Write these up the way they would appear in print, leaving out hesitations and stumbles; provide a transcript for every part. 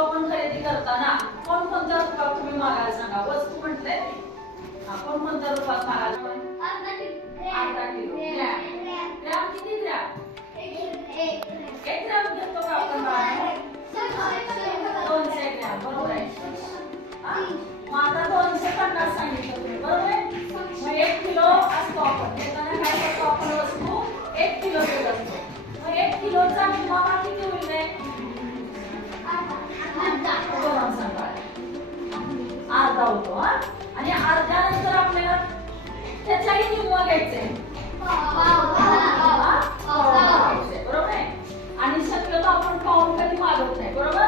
आपण खरेदी करताना कोणकोणत्या रूपात तुम्ही मागायला सांगा? वस्तू म्हटले कोणकोणत्या रूपात मागायला? अर्धा किलो. ग्रॅम किती ग्रॅम? 1 ग्रॅम घेतो का आपण बाळा? 200 ग्रॅम. बरोबर आहे. मग आता 250 सांगितलं तुम्ही, बरोबर आहे? मग 1 किलो असतो आपण घेताना काय करतो आपण? वस्तू 1 किलो घेत असतो. मग 1 किलोचा निम्मा किती होईल रे? अर्धा होतो. आणि अर्ध्यानंतर आपल्याला त्याच्याही निम्मा घ्यायचंय, बरोबर आहे? आणि शक्यतो आपण पाऊण कधी मागत नाही, बरोबर?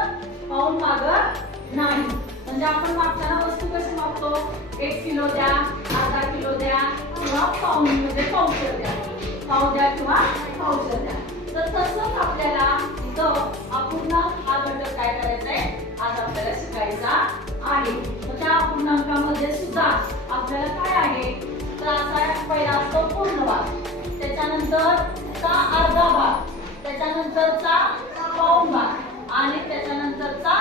पाऊण मागत नाही. म्हणजे आपण मागताना वस्तू कशी मागतो? 1 किलो द्या, अर्धा किलो द्या, किंवा पाऊण म्हणजे पावशेर द्या, पाव द्या किंवा पावशेर द्या. तर तसंच आपल्याला इथं अपूर्ण हा घटक काय करायचा आहे आज आपल्याला शिकायचा आहे. तर त्या अपूर्णांकामध्ये सुद्धा आपल्याला काय आहे तर असा पहिला असतो पूर्ण भाग, त्याच्यानंतरचा अर्धा भाग, त्याच्यानंतरचा पाऊण भाग आणि त्याच्यानंतरचा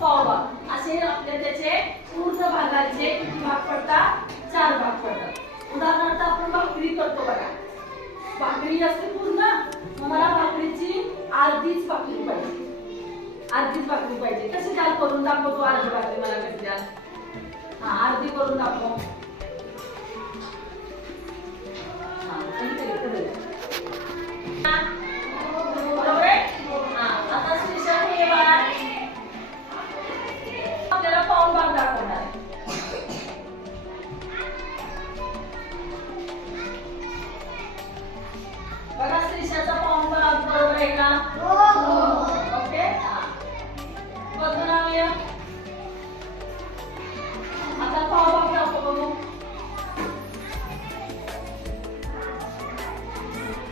पाव भाग, असे आपले त्याचे पूर्ण भागाचे किती भाग पडतात? 4 भाग पडतात. उदाहरणार्थ आपण भाकरी करतो बघा, भाकरी असते पूर्ण, मग मला भाकरीची अर्धीच भाकरी पाहिजे, अर्धीच भाकरी पाहिजे. कशी द्याल? करून दाखव तू अर्धी भाकरी मला कशी द्याल? अर्धी करून दाखव. बरोबर आहे? आता श्रीशा हे बाळा आपल्याला पाऊण भाग दाखवणार आहे. बघा श्रीशाचा पाऊण भाग बरोबर आहे का? ओके. बघून राहूया. आता पाव भाग दाखव बघू.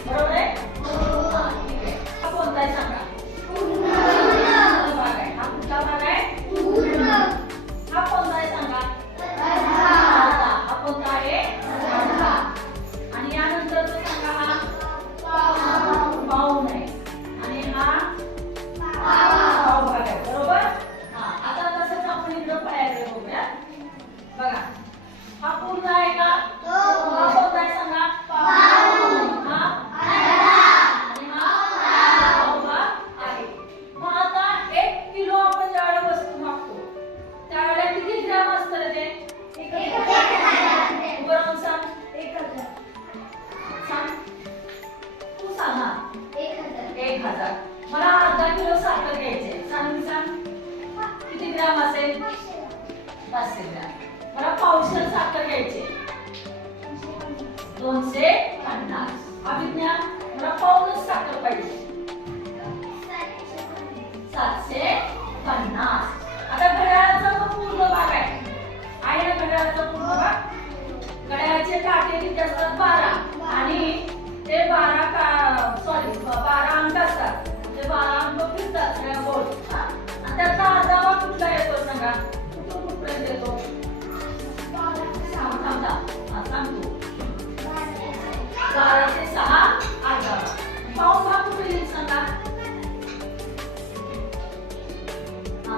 बरोबर आहे? ठीक आहे. हा कोणता आहे सांगा? पूर्ण भाग आहे. हा कुठला भाग आहे? पूर्ण. हा कोणता आहे सांगा? अर्धा. हा कोणता आहे? अर्धा. आणि यानंतर सांगा हा पाऊण आहे आणि हा पाव भाग आहे, बरोबर? आता तसंच आपण इकडे पायाकडे बघूया. बघा हा पूर्ण आहे का? हा कोणता आहे सांगा? पाऊण. हा आणि हा पाव भाग आहे. मग आता 1 किलो आपण ज्यावेळेला वस्तू मागतो त्यावेळेला किती ग्रॅम असतं रे ते? 1,000. बरोबर सांग. 1,000 सांग. तू सांग ना. 1,000. मला अर्धा किलो साखर घ्यायचे, सांग. किती ग्रॅम असेल? 500 ग्रॅम. मला पावशेर साखर घ्यायचे, 250. अभिज्ञा मला पाऊणच साखर पाहिजे, 750. आता घड्याळाचा जो पूर्ण भाग आहे ना, घड्याळाचा पूर्ण भाग, घड्याळाचे काटे किती असतात? 12. आणि ते 12 अंक असतात. ते 12 अंक फिरतात सगळ्या गोल. आणि त्याचा अर्धा भाग कुठला येतो सांगा? कुठून कुठपर्यंत येतो? सांग तू. 12 ते 6 अर्धा भाग. पाऊण भाग कुठे येईल सांगा?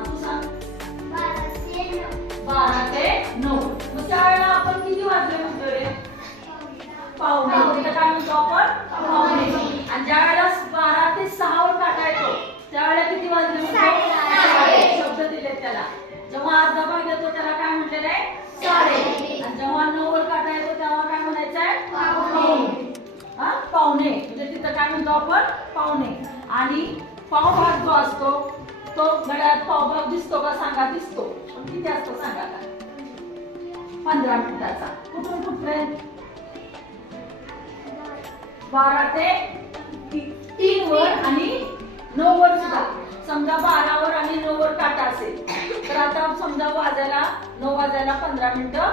तू सांग. 12 ते 9. मग त्यावेळेला आपण किती वाजले म्हणतो रे? पावणे. म्हणजे काय म्हणतो आपण? पावणे. आणि ज्या वेळेला 12 ते 6 वर काटा येतो त्यावेळेला किती वाजले म्हणतो? साडे. शब्द दिलेत त्याला. जेव्हा अर्धा भाग येतो त्याला काय म्हटलेलं आहे? साडे. आणि जेव्हा 9 वर काटा येतो तेव्हा काय म्हणायचं आहे? पावणे. पावणे. म्हणजे तिथं काय म्हणतो आपण? पावणे. आणि पाव भाग जो असतो तो घड्याळात पाव भाग दिसतो का सांगा? दिसतो. पण किती असतो सांगा का? 15 मिनिटाचा. कुठून कुठपर्यंत? 12 ते 3 वर आणि 9 वर सुद्धा. समजा 12 वर आणि 9 वर काटा असेल तर आता समजा 9 वाजायला 15 मिनिटं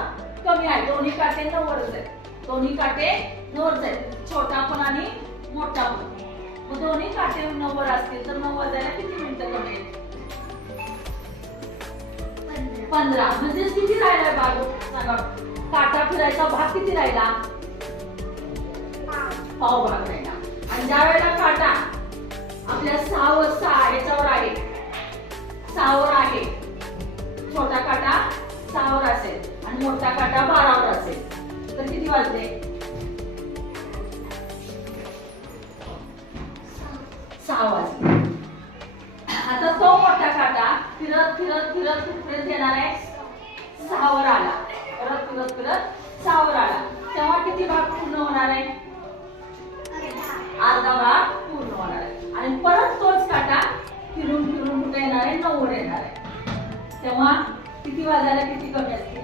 कमी आहे. दोन्ही काटे 9 वरच आहेत. दोन्ही काटे 9 वरच आहेत. छोटा पण आणि मोठा पण. मग दोन्ही काटे 9 वर असतील तर 9 वाजायला किती मिनिटं कमी आहेत? 15. म्हणजे किती राहिला भाग सांगा? काटा फिरायचा भाग किती राहिला? पाव भाग राहिला. आणि ज्या वेळेला काटा आपल्या 6 याच्यावर आहे, 6 6वर आहे, छोटा काटा 6वर असेल आणि मोठा काटा 12वर असेल, तर किती वाजले? 6 वाजले. आता तो मोठा काटा फिरत फिरत फिरत कुठपर्यंत येणार आहे? 6वर आला. परत फिरत फिरत 6वर आला, तेव्हा किती भाग पूर्ण होणार आहे? अर्धा भाग पूर्ण होणार आहे. आणि परत तोच काटा फिरून फिरून कुठे येणार आहे? 9वर येणार आहे. तेव्हा किती वाजायला किती कमी असतील?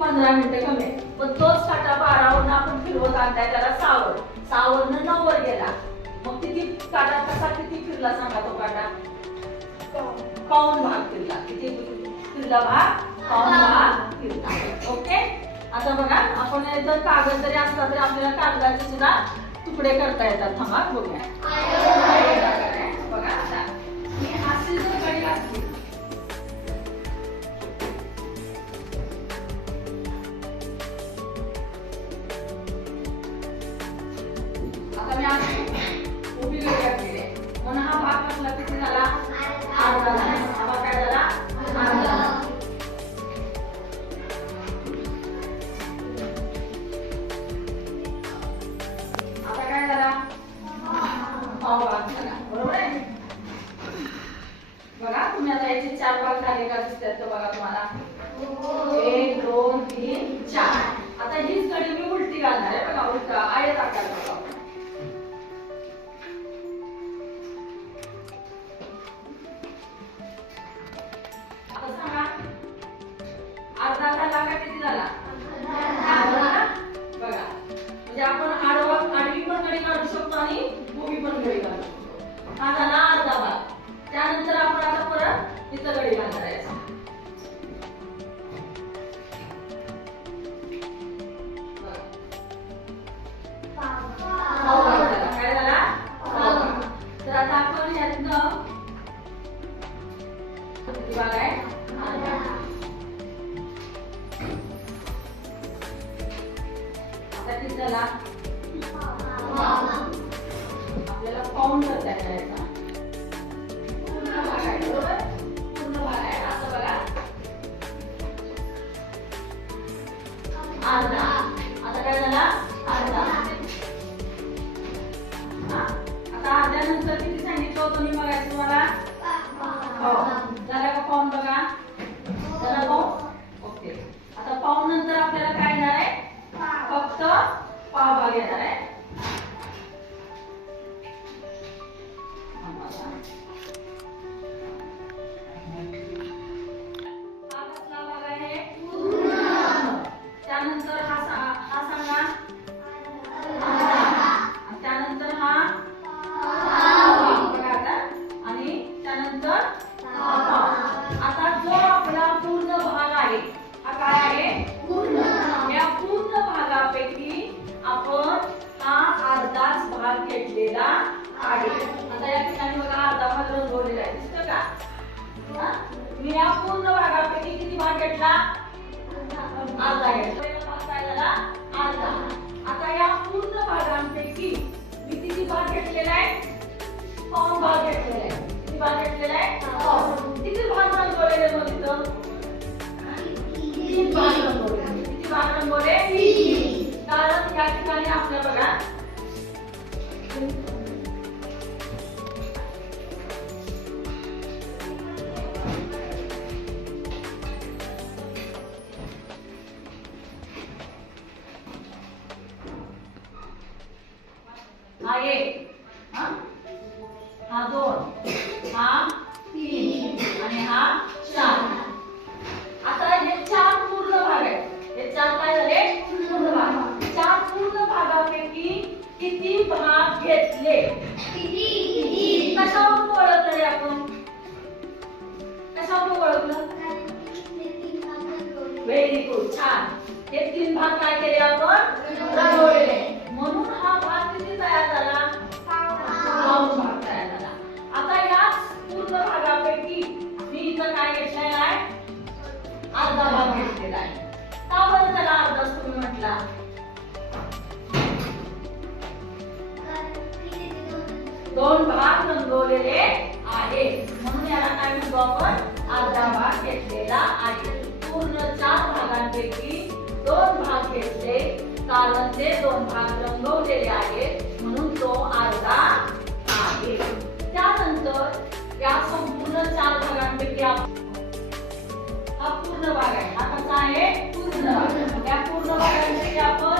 15 मिनिटं कमी. पण तोच काटा 12वरून आपण फिरवत आणलाय त्याला 6वर, 6वरनं 9वर गेला. मग किती काटा कसा किती फिरला सांगा तो काटा? पाऊण भाग फिरला. किती फिरला भाग? पाऊण भाग फिरला. ओके. आता बघा, आपण जर कागद जरी असला तरी आपल्याला कागदाचे सुद्धा तुकडे करता येतात. थांबा बघूया. बघा आता मी अशी जर कडी असली, आता मी अशी उभी कडी असलेली, म्हणून हा भाग कसला किती झाला? अर्धा झाला. हा भाग काय झाला? अर्धा. आता काय झाला? पाव भाग झाला. बरोबर आहे? बघा तुम्ही आता याचे 4 भाग झाले का दिसतात तर बघा तुम्हाला 1 2 3 4. आता हीच कडी मी उलटी घालणार आहे. बघा उलटा आयत आकार बघा. आता सांगा अर्धा झाला का किती झाला? अर्धा. बघा म्हणजे आपण आडवी पण कडी काढू शकतो आणि उभी पण कडी काढू शकतो. हा झाला अर्धा भाग. त्यानंतर आपण आता परत इथं कडी घालणार आहे. काय झाला? तर आता आपण यातनं किती भाग आहे? आता किती झाला? आपल्याला पाऊण करता येणार. पूर्ण भाग आहे. बरोबर? पूर्ण भाग आहे. आता बघा अर्धा. आता काय झाला? अर्धा. आता अर्ध्यानंतर किती सांगितलं होतं मी बघायचं तुम्हाला? हो. झाला का पाऊण? बघा झाला पाऊण. ओके. आता पाऊण नंतर आपल्याला काय येणार आहे? फक्त पाव भाग येणार आहे. हा कसला भाग आहे? त्यानंतर हा सांगा. त्यानंतर हा बघा आता. आणि त्यानंतर आता जो आपला पूर्ण भाग आहे हा काय आहे? पूर्ण. या पूर्ण भागापैकी आपण हा अर्धाच भाग घेतलेला आहे. आता या ठिकाणी बघा अर्धा भाग रंगवलेला आहे. दिसतं का? मी या पूर्ण भागापैकी किती भाग घेतला? अर्धा घेतला. भाग काय झाला? अर्धा. आता या पूर्ण भागांपैकी मी किती भाग घेतलेला आहे? पाऊण भाग घेतलेला आहे. किती भाग घेतलेला आहे? पाऊण. किती भाग रंगवलेले मग इथं? 3 भाग रंगवले. किती भाग रंगवले? 3. कारण या ठिकाणी आपल्या बघा हा 1, हा 2, हा 3 आणि हा 4. आता हे 4 पूर्ण भाग आहेत. हे 4 काय झाले? पूर्ण भाग. 4 पूर्ण भागापैकी किती भाग घेतले? किती? कशावरून ओळखलं रे आपण? कशावरून ओळखलं? Very good. छान. हे 3 भाग काय केले आपण? रंगवलेले. म्हणून हा भाग किती तयार झाला? पाऊण भाग तयार झाला. आता याच पूर्ण भागापैकी मी इथं काय घेतलेला आहे? अर्धा भाग घेतलेला आहे. का बरं त्याला अर्धाच तुम्ही म्हटला? दोन भाग रंगवलेले आहेत, म्हणून याला काय म्हणतो आपण, अर्धा भाग घेतलेला आहे. पूर्ण 4 भागांपैकी 2 भाग घेतले, कारण ते 2 भाग रंगवलेले आहेत, म्हणून तो अर्धा आहे. त्यानंतर या संपूर्ण 4 भागांपैकी हा पूर्ण भाग आहे. हा कसा आहे, पूर्ण भाग. या पूर्ण भागांपैकी आपण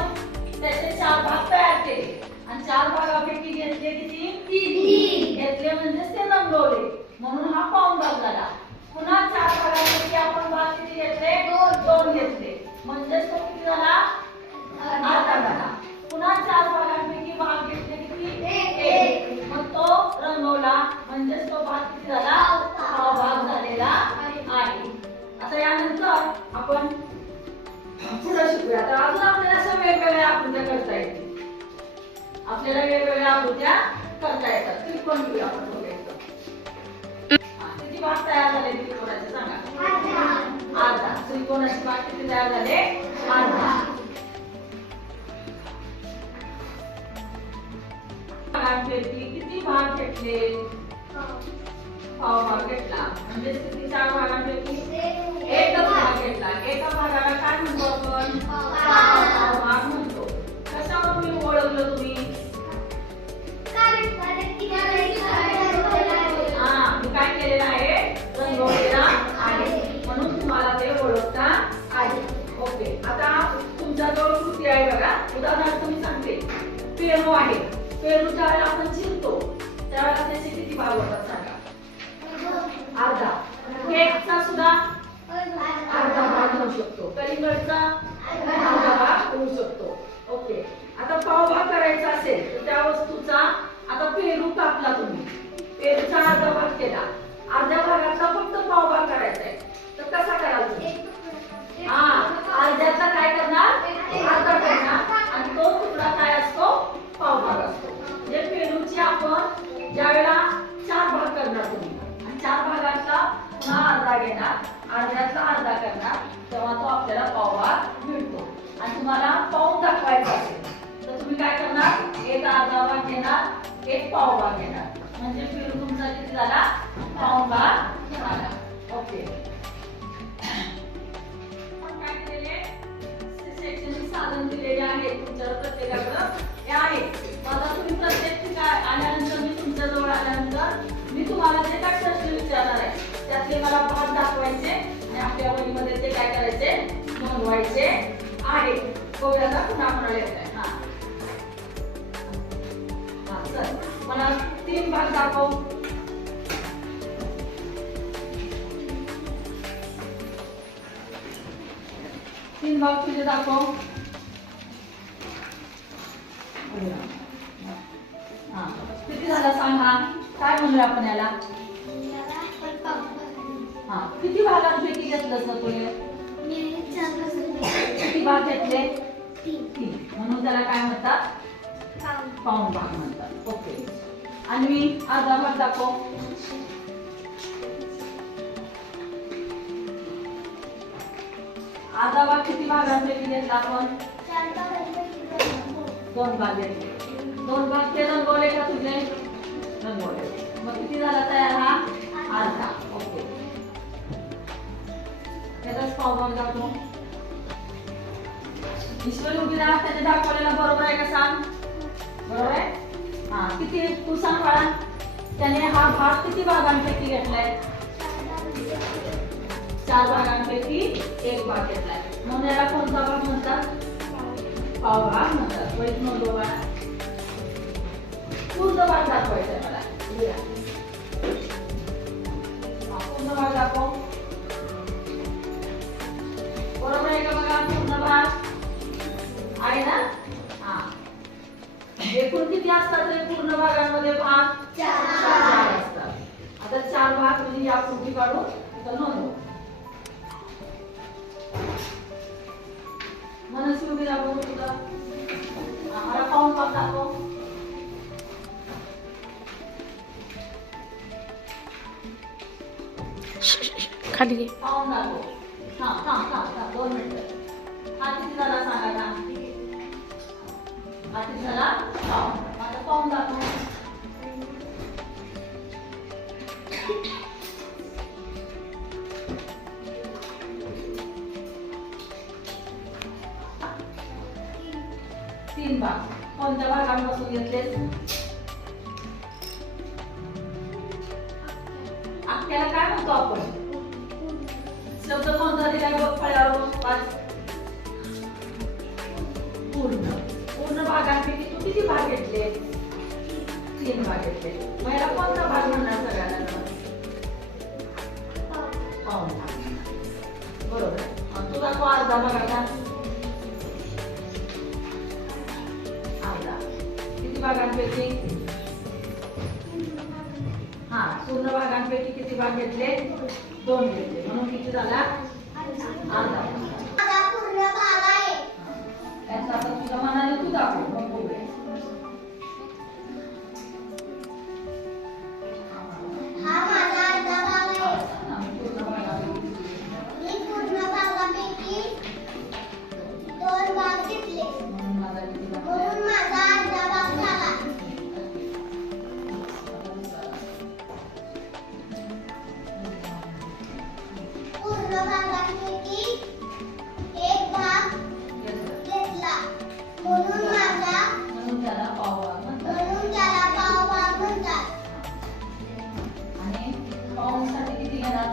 त्याचे 4 भाग तयार केले आणि 4 भागापैकी घेतले किती, 3 घेतले, म्हणजे ते रंगवले, म्हणून हा पाऊण भाग झाला. पुन्हा 4 भागांपैकी आपण भाग किती घेतले, 2 घेतले, म्हणजे तो किती झाला, अर्धा झाला. पुन्हा 4 भागांपैकी भाग घेतले किती, 1, मग तो रंगवला, म्हणजे तो भाग किती झाला, पाव भाग झालेला आहे. आता यानंतर आपण पुढे शिकूया. आता अजून आपल्याला अशा वेगवेगळ्या आकृत्या करता येतील. आपल्याला वेगवेगळ्या आकृत्या करता येतात. त्रिकोण घेऊया आपण बघायचं. किती भाग तयार झाले त्रिकोणाचे सांगा, अर्धा. त्रिकोणाचे भाग किती तयार झाले, अर्धा. भागांपैकी किती भाग घेतले, पाव भाग घेतला, म्हणजे किती 4 भागांपैकी एकच भाग घेतला. एका भागाला काय म्हणतो आपण, पाव भाग म्हणतो. कशावर मी ओळखलं तुम्ही, मी काय केलेलं आहे, रंगवलेला आहे, म्हणून तुम्हाला ते ओळखता आहे. ओके, आता तुमच्याजवळ कृती आहे बघा. उदाहरणार्थ मी सांगते, पेरू आहे. पेरूच्या वेळेला आपण चिरतो, त्यावेळेला त्याचे किती भाग होतात सांगा, अर्धा. केकचा सुद्धा अर्धा भाग होऊ शकतो, कलिंगडचा अर्धा भाग होऊ शकतो. ओके, आता पावभाग करायचा असेल तर त्या वस्तूचा, आता पेरू कापला तुम्ही, पेरूचा अर्धा भाग केला, अर्ध्या भागाचा फक्त पावभाग करायचा आहे, तर कसा कराल तुम्ही, अर्ध्याचा काय करणार, अर्धा करणार, आणि तो तुकडा काय असतो, पावभाग असतो. म्हणजे पेरूची आपण ज्यावेळेला 4 भाग करणार तुम्ही, आणि 4 भागातला पुन्हा अर्धा घेणार, अर्ध्यातला अर्धा करणार, तेव्हा तो आपल्याला पावभाग मिळतो. आणि तुम्हाला पाऊण दाखवायचा असेल तर तुम्ही काय करणार, एक अर्धा भाग घेणार, एक पाव भाग घेणार, म्हणजे पेरू तुमचा किती झाला, पाऊण भाग झाला. ओके, काय केलेले, शैक्षणिक साधन दिलेले आहे तुमच्या प्रत्येकाकडे हे आहे. आता तुम्ही प्रत्येक ठिकाणी आल्यानंतर, मी तुमच्या जवळ आल्यानंतर मी तुम्हाला जे काय प्रश्न विचारणार आहे त्यातले मला भाग दाखवायचे आणि आपल्या वहीमध्ये ते काय करायचे, नोंदवायचे आहे. बघूया पुन्हा म्हणाले चल, मला 3 भाग दाखव. तीन भाग तुझे दाखव. किती झाला सांग, हा काय म्हणलं आपण याला, किती भागांपैकी घेतलंस ना तुला, किती भाग घेतले, 3, म्हणून त्याला काय म्हणतात, पाऊण भाग म्हणतात. ओके, आणि मी अर्धा भाग दाखव. अर्धा भाग किती भागांपैकी घेतला आपण, 2 भाग घेतले. 2 भाग ते रंगवले का तुझे, रंगवले, मग किती झाला तयार, हा अर्धा. ओके, त्याचाच पाव भाग दाखव. ईश्वर उभी राहा, त्याने दाखवलेला बरोबर आहे का सांग, बरोबर आहे. किती तू सांग बाळा, त्याने हा भाग किती भागांपैकी घेतलाय, 4 भागांपैकी 1 भाग घेतलाय, म्हणून याला कोणता भाग म्हणतात, पाव भाग म्हणतात. वैध नोंदव बाळा, पूर्ण भाग दाखवायचा मला, पूर्ण भाग दाखव. बरोबर आहे का बघा, पूर्ण भाग आहे ना. एकूण किती असतात रे पूर्ण भागांमध्ये, भाग 4 असतात. आता 4 भाग म्हणजे या कृती काढून इथं नोंदव. मनस्वी उभी दाखव तुला, मला पाऊण भाग दाखव. खाली घे, पाऊण दाखव. थांब 2 मिनिटं. हा किती झाला सांगा ना, हा किती झाला, पाऊण. आता पाऊण दाखव. कोणत्या भागांपासून घेतलेस? अख्ख्याला काय म्हणतो आपण? शब्द कोणता दिलाय बघ फळ्यावर? पूर्ण. पूर्ण भागांपैकी तू किती भाग घेतले? 3 भाग घेतले. मग याला कोणता भाग म्हणणार सगळ्यांना? पाऊण भाग. बरोबर. तुला तो अर्धा भाग आता अर्धा. किती भागांपैकी? हा, पूर्ण भागांपैकी किती भाग घेतले? 2 घेतले. म्हणून किती झाला? अर्धा. पूर्ण भाग आहे. त्याचा आता तुझ्या मनाने तू दाखव. मग बोलूया. हा माझा अर्धा भाग आहे. पूर्ण भागापैकी मी पूर्ण भागापैकी 2 भाग घेतले. म्हणून माझा किती भाग? म्हणून माझा अर्धा भाग झाला. पूर्ण भागापैकी 1 भाग घेतला. म्हणून माझा म्हणून त्याला पावभाग म्हणतात. म्हणून त्याला पाव भाग म्हणतात. आणि पाऊसाठी किती घेणार?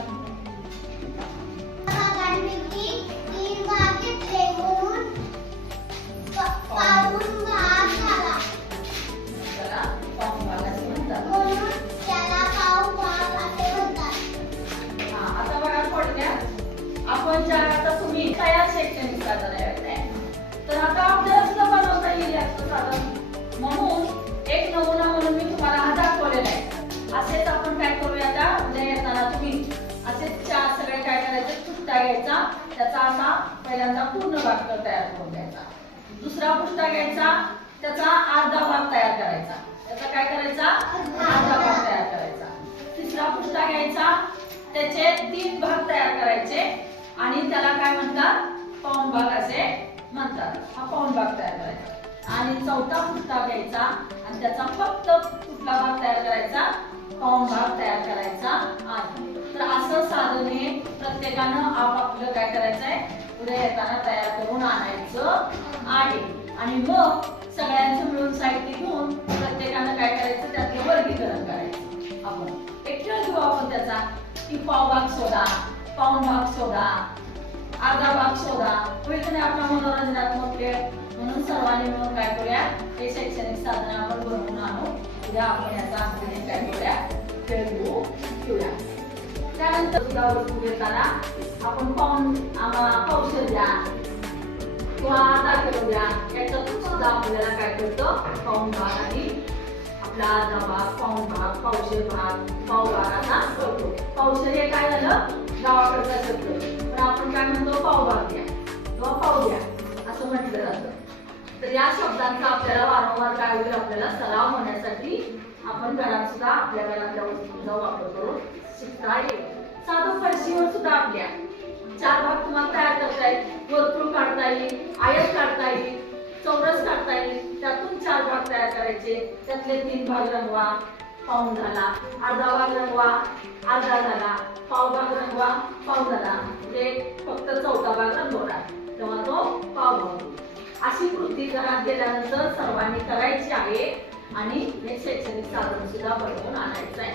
भागांपैकी 3 भाग घेतले. म्हणून पाऊण भाग झाला. त्याला पावभाग असे म्हणतात. म्हणून त्याला पाव भाग असे म्हणतात. हा, आता बघा थोडक्यात आपण ज्या आता तुम्ही तयार शैक्षणिक साधन आहे तर आता आपल्याला सुद्धा बनवता येईल याचं साधन. म्हणून एक नमुना म्हणून मी तुम्हाला हा दाखवलेला आहे. असेच आपण काय करूया आता उद्या येताना तुम्ही असेच 4 सगळे काय करायचे? पुष्टा घ्यायचा. त्याचा असा पहिल्यांदा पूर्ण भाग तयार करून घ्यायचा. दुसरा पुष्टा घ्यायचा. त्याचा अर्धा भाग तयार करायचा. त्याचा काय करायचा? अर्धा भाग तयार करायचा. तिसरा पुष्टा घ्यायचा. त्याचे 3 भाग तयार करायचे आणि त्याला काय म्हणतात? पाऊण भाग असे म्हणतात. हा पाऊण भाग तयार करायचा. आणि चौथा पुष्टा घ्यायचा आणि त्याचा फक्त कुठला भाग तयार करायचा? पाऊण भाग तयार करायचा आहे. तर असं साधन हे प्रत्येकानं आपापलं काय करायचंय उद्या येताना तयार करून आणायचं आहे. आणि मग सगळ्यांचं मिळून साहित्य घेऊन प्रत्येकानं काय करायचं? त्यातलं वर्गीकरण करायचं. आपण एक खेळ घेऊ आपण त्याचा की पावभाग शोधा, पाऊण भाग शोधा, अर्धा भाग शोधा. होईल नाही आपला मनोरंजनात्मक खेळ. म्हणून सर्वांनी मिळून काय करूया? हे शैक्षणिक साधन आपण बनवून आणू. उद्या आपण याचा आम्ही काय करूया? खेळ घेऊया. त्यानंतर सुद्धा वस्तू घेताना आपण पावशेर द्या किंवा अर्धा किलो द्या. याच्यातून सुद्धा आपल्याला काय करतं? पाऊण भाग आणि आपला अर्धा भाग, पाऊण भाग, पावशेर भाग, पाव भाग असा करतो. पावशेर हे काय झालं? गावाकडचा शब्द. पण आपण काय म्हणतो? पाव भाग द्या किंवा पाव द्या असं म्हटलं जातं. तर या शब्दांचा आपल्याला वारंवार काय होईल? आपल्याला सराव होण्यासाठी आपण घरात सुद्धा आपल्या घरातल्या वस्तूंचा वापर करून शिकता येईल. साधं फरशीवर सुद्धा आपल्या 4 भाग तुम्हाला तयार करता येईल. वर्तुळ काढता येईल, आयत काढता येईल, चौरस काढता येईल. त्यातून 4 भाग तयार करायचे. त्यातले 3 भाग रंगवा, पाऊण झाला. अर्धा भाग रंगवा, अर्धा झाला. पाव भाग रंगवा, पाव झाला. म्हणजे फक्त चौथा भाग रंगवणार तेव्हा तो पाव भाग. अशी कृती घरात गेल्यानंतर सर्वांनी करायची आहे आणि हे शैक्षणिक साधन सुद्धा बनवून आणायचं आहे.